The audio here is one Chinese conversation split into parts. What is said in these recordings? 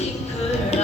Sleeper.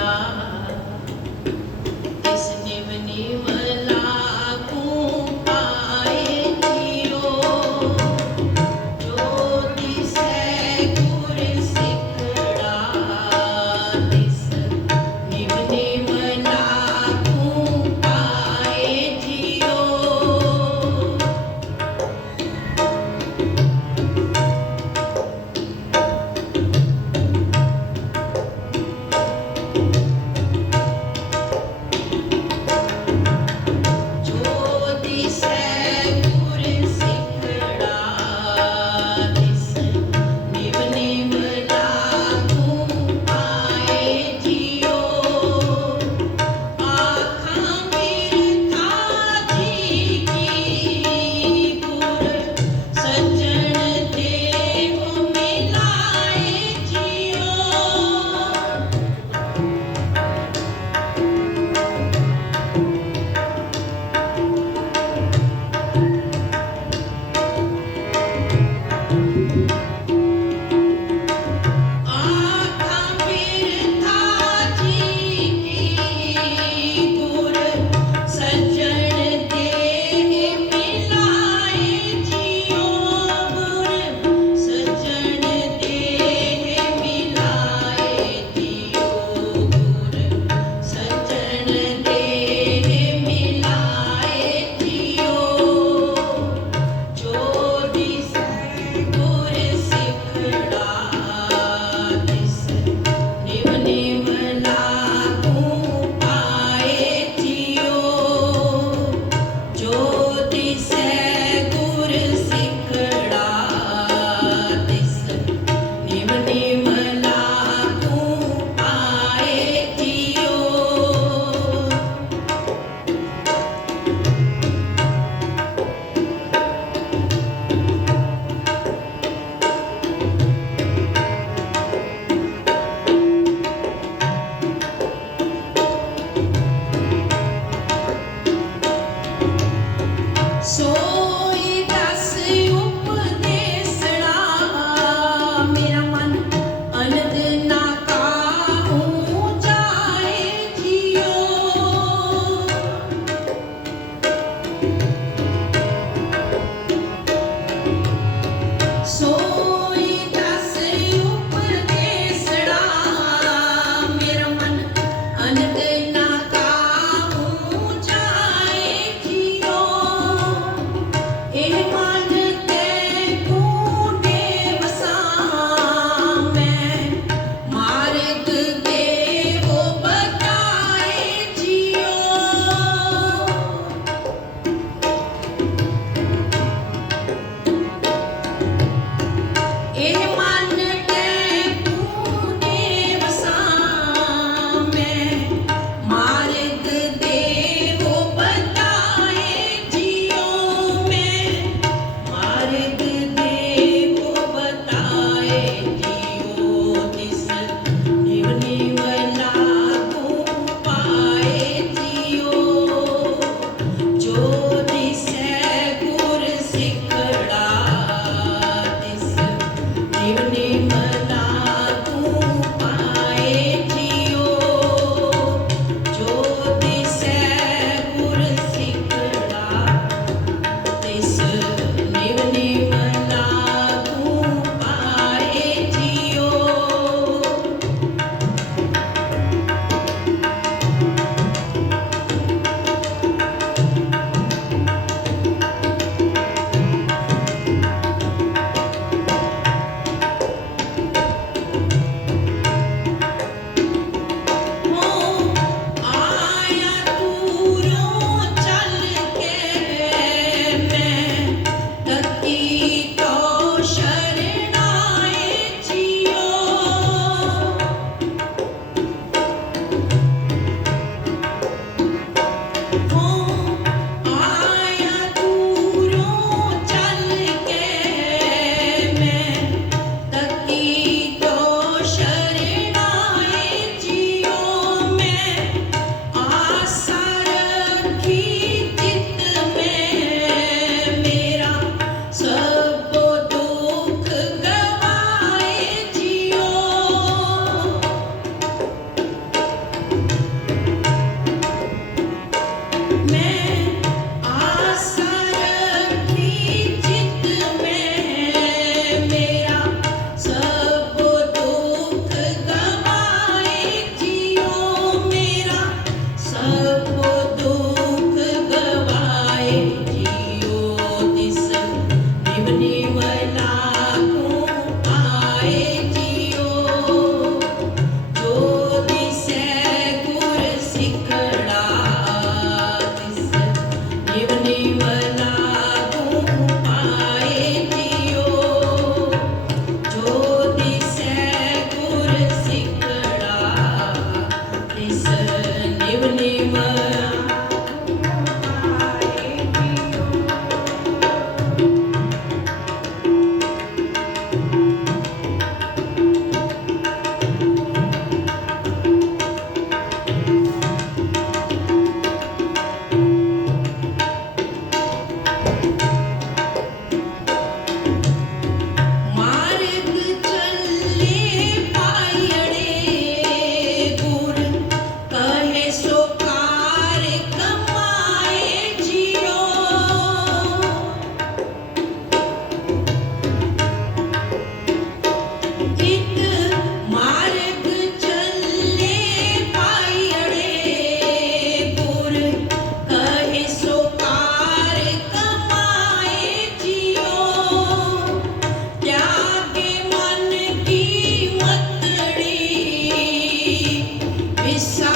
Леса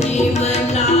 你们啦